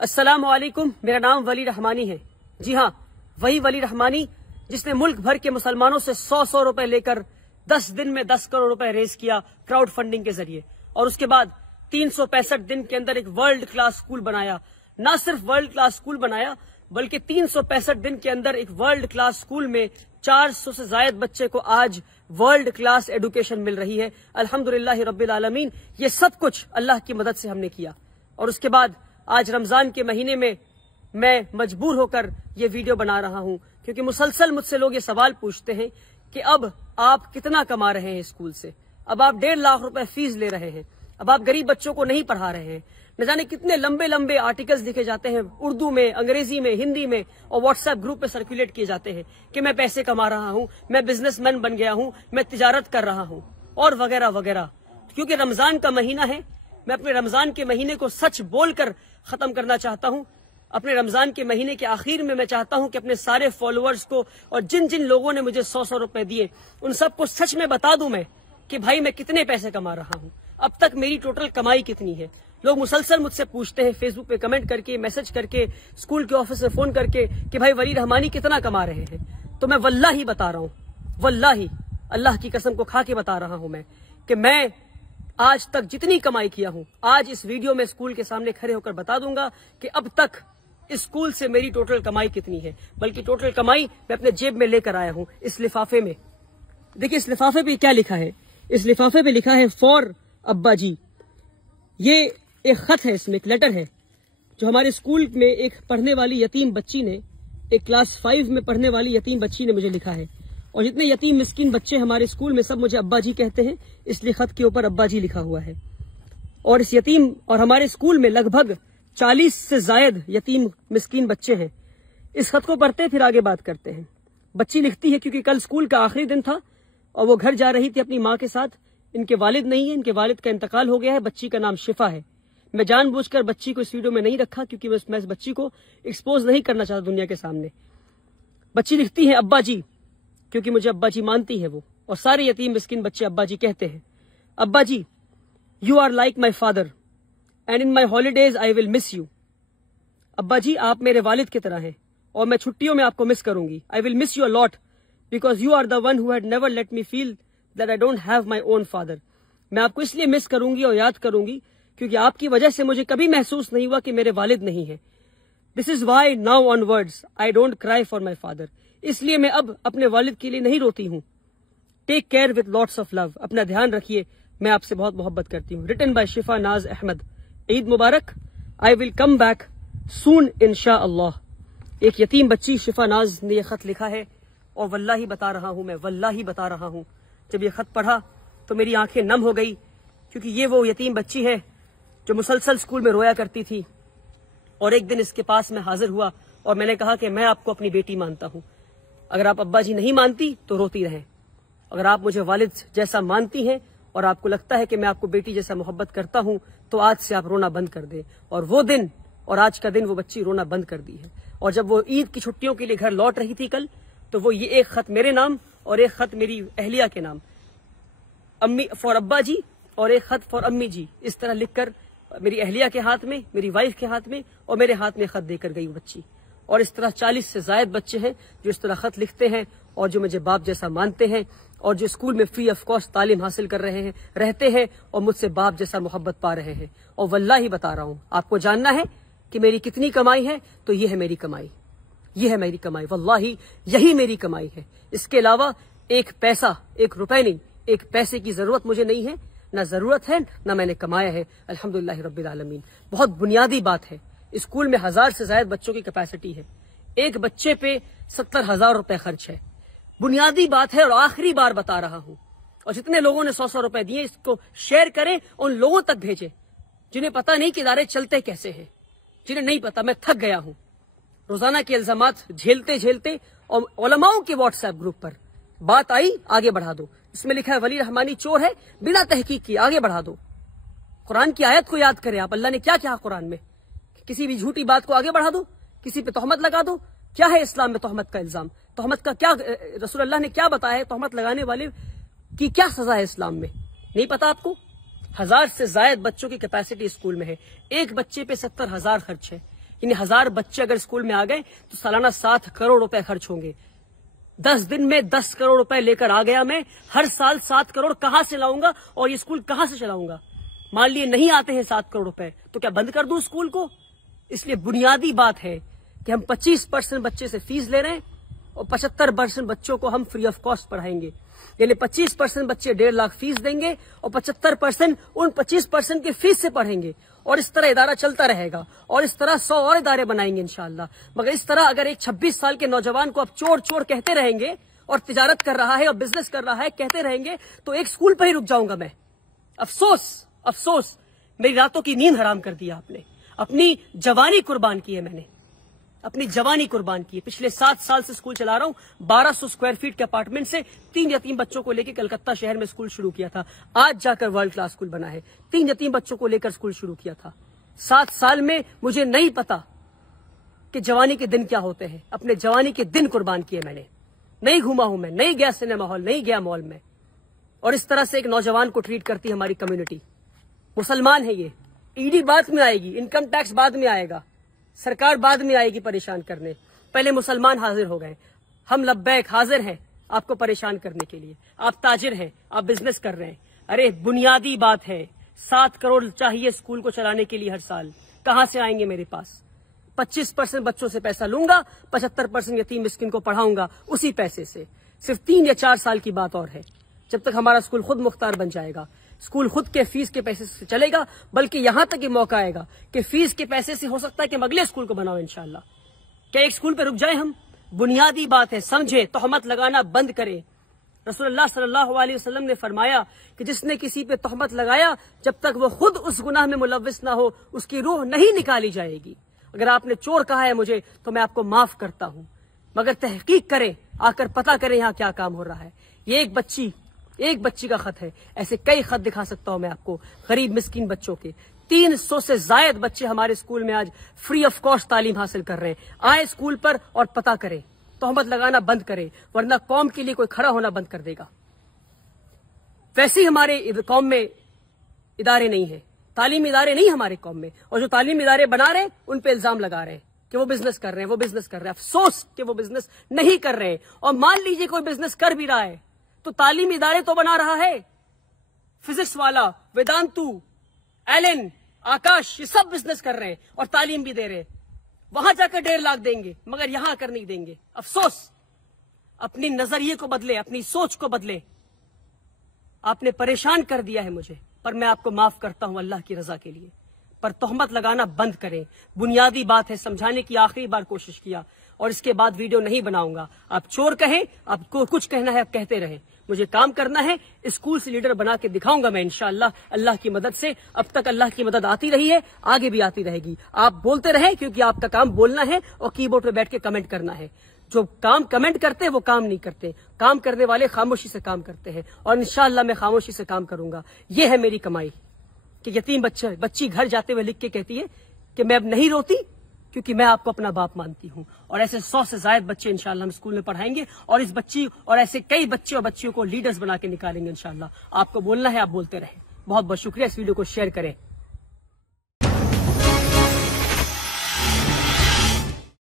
السلام علیکم، میرا نام ولی رحمانی ہے۔ جی ہاں، وہی ولی رحمانی جس نے ملک بھر کے مسلمانوں سے 100 روپے لے کر 10 دن میں 10 کروڑ روپے ریز کیا کراؤڈ فنڈنگ کے ذریعے، اور اس کے بعد 365 دن کے اندر ایک ورلڈ کلاس اسکول بنایا۔ نہ صرف ورلڈ کلاس اسکول بنایا بلکہ 365 دن کے اندر ایک ورلڈ کلاس اسکول میں 400 سے زائد بچے کو آج ورلڈ کلاس ایڈوکیشن مل رہی ہے۔ الحمدللہ رب العالمین، یہ سب کچھ اللہ کی مدد سے ہم نے کیا۔ اور اس کے بعد آج رمضان کے مہینے میں مجبور ہو کر یہ ویڈیو بنا رہا ہوں، کیونکہ مسلسل مجھ سے لوگ یہ سوال پوچھتے ہیں کہ اب آپ کتنا کما رہے ہیں اسکول سے، اب آپ 1.5 لاکھ روپے فیس لے رہے ہیں، اب آپ غریب بچوں کو نہیں پڑھا رہے ہیں۔ نہ جانے کتنے لمبے لمبے آرٹیکلز لکھے جاتے ہیں اردو میں، انگریزی میں، ہندی میں، اور واٹس ایپ گروپ پہ سرکولیٹ کیے جاتے ہیں کہ میں پیسے کما رہا ہوں، میں بزنس مین بن گیا ہوں، میں تجارت کر رہا ہوں، اور وغیرہ وغیرہ۔ کیونکہ رمضان کا مہینہ ہے، میں اپنے رمضان کے مہینے کو سچ بول کر ختم کرنا چاہتا ہوں۔ اپنے رمضان کے مہینے کے آخر میں چاہتا ہوں کہ اپنے سارے فالوورز کو اور جن لوگوں نے مجھے 100 روپے دیے ان سب کو سچ میں بتا دوں میں کہ بھائی میں کتنے پیسے کما رہا ہوں، اب تک میری ٹوٹل کمائی کتنی ہے۔ لوگ مسلسل مجھ سے پوچھتے ہیں فیس بک پہ کمنٹ کر کے، میسج کر کے، اسکول کے آفس سے فون کر کے کہ بھائی ولی رحمانی کتنا کما رہے ہیں۔ تو میں واللہ بتا رہا ہوں، واللہ اللہ کی قسم کو کھا کے بتا رہا ہوں میں کہ میں آج تک جتنی کمائی کیا ہوں، آج اس ویڈیو میں اسکول کے سامنے کھڑے ہو کر بتا دوں گا کہ اب تک اسکول سے میری ٹوٹل کمائی کتنی ہے۔ بلکہ ٹوٹل کمائی میں اپنے جیب میں لے کر آیا ہوں اس لفافے میں۔ دیکھیں اس لفافے پہ کیا لکھا ہے، اس لفافے پہ لکھا ہے فار ابا جی۔ یہ ایک خط ہے، اس میں ایک لیٹر ہے جو ہمارے اسکول میں ایک پڑھنے والی یتیم بچی نے، ایک کلاس 5 میں پڑھنے والی یتیم بچی نے مجھے لکھا ہے۔ اور جتنے یتیم مسکین بچے ہمارے اسکول میں سب مجھے ابا جی کہتے ہیں، اس لیے خط کے اوپر ابا جی لکھا ہوا ہے۔ اور اس یتیم اور ہمارے اسکول میں لگ بھگ 40 سے زائد یتیم مسکین بچے ہیں۔ اس خط کو پڑھتے پھر آگے بات کرتے ہیں۔ بچی لکھتی ہے کیونکہ کل اسکول کا آخری دن تھا اور وہ گھر جا رہی تھی اپنی ماں کے ساتھ۔ ان کے والد نہیں ہیں، ان کے والد کا انتقال ہو گیا ہے۔ بچی کا نام شفا ہے۔ میں جان بوجھ کر بچی کو اس ویڈیو میں نہیں رکھا کیونکہ میں اس بچی کو ایکسپوز نہیں کرنا چاہتا دنیا کے سامنے۔ بچی لکھتی ہے ابا جی، کیونکہ مجھے ابا جی مانتی ہے وہ، اور سارے یتیم مسکین بچے ابا جی کہتے ہیں۔ ابا ji, you are like my father and in my holidays I will miss you. ابا جی آپ میرے والد کی طرح ہیں اور میں چھٹیوں میں آپ کو مس کروں گی۔ I will miss you a lot because you are the one who had never let me feel that I don't have my own father. میں آپ کو اس لیے مس کروں گی اور یاد کروں گی کیونکہ آپ کی وجہ سے مجھے کبھی محسوس نہیں ہوا کہ میرے والد نہیں ہیں۔ This is why now on words I don't cry for my father. اس لیے میں اب اپنے والد کے لیے نہیں روتی ہوں۔ Take care with lots of love, اپنا دھیان رکھیے، میں آپ سے بہت محبت کرتی ہوں۔ ریٹن بائی شفا ناز احمد۔ عید مبارک۔ آئی ول کم بیک سون انشاء اللہ۔ ایک یتیم بچی شفا ناز نے یہ خط لکھا ہے، اور واللہ بتا رہا ہوں، میں واللہ بتا رہا ہوں، جب یہ خط پڑھا تو میری آنکھیں نم ہو گئی، کیونکہ یہ وہ یتیم بچی ہے جو مسلسل اسکول میں رویا کرتی تھی۔ اور ایک دن اس کے پاس میں حاضر ہوا اور میں نے کہا کہ میں آپ کو اپنی بیٹی مانتا ہوں، اگر آپ ابا جی نہیں مانتی تو روتی رہیں، اگر آپ مجھے والد جیسا مانتی ہیں اور آپ کو لگتا ہے کہ میں آپ کو بیٹی جیسا محبت کرتا ہوں تو آج سے آپ رونا بند کر دیں۔ اور وہ دن اور آج کا دن وہ بچی رونا بند کر دی ہے۔ اور جب وہ عید کی چھٹیوں کے لیے گھر لوٹ رہی تھی کل، تو وہ یہ ایک خط میرے نام اور ایک خط میری اہلیہ کے نام، امی فار ابا جی اور ایک خط فار امی جی، اس طرح لکھ کر میری اہلیہ کے ہاتھ میں، میری وائف کے ہاتھ میں اور میرے ہاتھ میں خط دے کر گئی وہ بچی۔ اور اس طرح 40 سے زائد بچے ہیں جو اس طرح خط لکھتے ہیں اور جو مجھے باپ جیسا مانتے ہیں اور جو اسکول میں فری آف کاسٹ تعلیم حاصل کر رہے ہیں، رہتے ہیں اور مجھ سے باپ جیسا محبت پا رہے ہیں۔ اور واللہ بتا رہا ہوں، آپ کو جاننا ہے کہ میری کتنی کمائی ہے تو یہ ہے میری کمائی، یہ ہے میری کمائی، واللہ یہی میری کمائی ہے۔ اس کے علاوہ ایک پیسہ، ایک روپے نہیں، ایک پیسے کی ضرورت مجھے نہیں ہے، نہ ضرورت ہے نہ میں نے کمایا ہے، الحمدللہ رب العالمین۔ بہت بنیادی بات ہے، اسکول میں 1000 سے زائد بچوں کی کیپیسٹی ہے، ایک بچے پہ 70,000 روپے خرچ ہے، بنیادی بات ہے۔ اور آخری بار بتا رہا ہوں، اور جتنے لوگوں نے 100 روپے دیے اس کو شیئر کریں، ان لوگوں تک بھیجیں جنہیں پتہ نہیں کہ ادارے چلتے کیسے ہیں، جنہیں نہیں پتا۔ میں تھک گیا ہوں روزانہ کے الزامات جھیلتے، اور علماؤں کے واٹس ایپ گروپ پر بات آئی آگے بڑھا دو، اس میں لکھا ہے ولی رحمانی چور ہے، بنا تحقیق کی آگے بڑھا دو۔ قرآن کی آیت کو یاد کریں آپ، اللہ نے کیا کہا قرآن میں، کسی بھی جھوٹی بات کو آگے بڑھا دو، کسی پہ تہمت لگا دو۔ کیا ہے اسلام میں تہمت کا الزام؟ تہمت کا کیا رسول اللہ نے کیا بتایا ہے؟ تہمت لگانے والے کی کیا سزا ہے اسلام میں؟ نہیں پتا آپ کو؟ 1000 سے زائد بچوں کی کیپیسٹی اسکول میں ہے، ایک بچے پہ 70,000 خرچ ہے، یعنی 1000 بچے اگر اسکول میں آ گئے تو سالانہ 7 کروڑ روپے خرچ ہوں گے. 10 دن میں 10 کروڑ روپے لے کر آ گیا میں. ہر سال 7 کروڑ کہاں سے لاؤں گا اور یہ اسکول کہاں سے چلاؤں گا؟ مان لیے نہیں آتے ہیں 7 کروڑ روپے تو کیا بند کر دوں اسکول کو؟ اس لیے بنیادی بات ہے کہ ہم 25% بچے سے فیس لے رہے ہیں اور 75% بچوں کو ہم فری آف کاسٹ پڑھائیں گے. یعنی 25% بچے 1.5 لاکھ فیس دیں گے اور 75% ان 25% کے فیس سے پڑھیں گے. اور اس طرح ادارہ چلتا رہے گا اور اس طرح 100 اور ادارے بنائیں گے انشاءاللہ. مگر اس طرح اگر ایک 26 سال کے نوجوان کو آپ چور چور کہتے رہیں گے اور تجارت کر رہا ہے اور بزنس کر رہا ہے کہتے رہیں گے تو ایک اسکول پہ ہی رک جاؤں گا میں. افسوس افسوس، میری راتوں کی نیند حرام کر دیا آپ نے. اپنی جوانی قربان کی ہے میں نے، اپنی جوانی قربان کی ہے. پچھلے 7 سال سے اسکول چلا رہا ہوں. 1200 اسکوائر فیٹ کے اپارٹمنٹ سے 3 یتیم بچوں کو لے کے کلکتہ شہر میں اسکول شروع کیا تھا. آج جا کر ورلڈ کلاس اسکول بنا ہے. 3 یتیم بچوں کو لے کر اسکول شروع کیا تھا. 7 سال میں مجھے نہیں پتا کہ جوانی کے دن کیا ہوتے ہیں. اپنے جوانی کے دن قربان کیے میں نے. نہیں گھوما ہوں میں، نہیں گیا سنیما ہال، نہیں گیا مال میں. اور اس طرح سے ایک نوجوان کو ٹریٹ کرتی ہے ہماری کمیونٹی. مسلمان ہے یہ. ایڈی بعد میں آئے گی، انکم ٹیکس بعد میں آئے گا، سرکار بعد میں آئے گی پریشان کرنے. پہلے مسلمان حاضر ہو گئے. ہم لبیک حاضر ہیں آپ کو پریشان کرنے کے لیے. آپ تاجر ہیں، آپ بزنس کر رہے ہیں. ارے بنیادی بات ہے، 7 کروڑ چاہیے اسکول کو چلانے کے لیے ہر سال. کہاں سے آئیں گے میرے پاس؟ 25% بچوں سے پیسہ لوں گا، 75% یتیم مسکین کو پڑھاؤں گا اسی پیسے سے. صرف 3 یا 4 سال کی بات اور ہے جب تک ہمارا اسکول خود مختار بن جائے گا. اسکول خود کے فیس کے پیسے سے چلے گا، بلکہ یہاں تک یہ موقع آئے گا کہ فیس کے پیسے سے ہو سکتا ہے کہ ہم اگلے اسکول کو بناؤ انشاءاللہ. کیا ایک اسکول پہ رک جائیں ہم؟ بنیادی بات ہے، سمجھے، تہمت لگانا بند کرے. رسول اللہ صلی اللہ علیہ وسلم نے فرمایا کہ جس نے کسی پہ تہمت لگایا جب تک وہ خود اس گناہ میں ملوث نہ ہو اس کی روح نہیں نکالی جائے گی. اگر آپ نے چور کہا ہے مجھے تو میں آپ کو معاف کرتا ہوں، مگر تحقیق کریں، آ کر پتہ کریں یہاں کیا کام ہو رہا ہے. یہ ایک بچی کا خط ہے. ایسے کئی خط دکھا سکتا ہوں میں آپ کو غریب مسکین بچوں کے. 300 سے زائد بچے ہمارے اسکول میں آج فری آف کاسٹ تعلیم حاصل کر رہے ہیں. آئے اسکول پر اور پتہ کریں، تہمت لگانا بند کرے، ورنہ قوم کے لیے کوئی کھڑا ہونا بند کر دے گا. ویسے ہی ہمارے قوم میں ادارے نہیں ہیں، تعلیمی ادارے نہیں ہمارے قوم میں، اور جو تعلیمی ادارے بنا رہے ہیں ان پہ الزام لگا رہے ہیں کہ وہ بزنس کر رہے ہیں، وہ بزنس کر رہے ہیں. افسوس کہ وہ بزنس نہیں کر رہے ہیں. اور مان لیجئے کوئی بزنس کر بھی رہا ہے تو تعلیمی ادارے تو بنا رہا ہے. فزکس والا، ویدانتو، ایلن، آکاش، یہ سب بزنس کر رہے ہیں اور تعلیم بھی دے رہے ہیں. وہاں جا کر 1.5 لاکھ دیں گے مگر یہاں کر نہیں دیں گے. افسوس. اپنی نظریے کو بدلے، اپنی سوچ کو بدلے. آپ نے پریشان کر دیا ہے مجھے، پر میں آپ کو معاف کرتا ہوں اللہ کی رضا کے لیے. پر تہمت لگانا بند کریں. بنیادی بات ہے، سمجھانے کی آخری بار کوشش کیا اور اس کے بعد ویڈیو نہیں بناؤں گا. آپ چور کہیں، آپ کو کچھ کہنا ہے آپ کہتے رہیں، مجھے کام کرنا ہے. اسکول سے لیڈر بنا کے دکھاؤں گا میں انشاءاللہ اللہ کی مدد سے. اب تک اللہ کی مدد آتی رہی ہے، آگے بھی آتی رہے گی. آپ بولتے رہیں کیونکہ آپ کا کام بولنا ہے اور کی بورڈ پہ بیٹھ کے کمنٹ کرنا ہے. جو کام کمنٹ کرتے ہیں وہ کام نہیں کرتے. کام کرنے والے خاموشی سے کام کرتے ہیں اور انشاءاللہ میں خاموشی سے کام کروں گا. یہ ہے میری کمائی کہ یتیم بچی گھر جاتے ہوئے لکھ کے کہتی ہے کہ میں اب نہیں روتی کیونکہ میں آپ کو اپنا باپ مانتی ہوں. اور ایسے 100 سے زائد بچے انشاءاللہ ہم اسکول میں پڑھائیں گے اور اس بچی اور ایسے کئی بچے اور بچیوں کو لیڈرز بنا کے نکالیں گے انشاءاللہ. آپ کو بولنا ہے، آپ بولتے رہیں. بہت بہت شکریہ. اس ویڈیو کو شیئر کریں.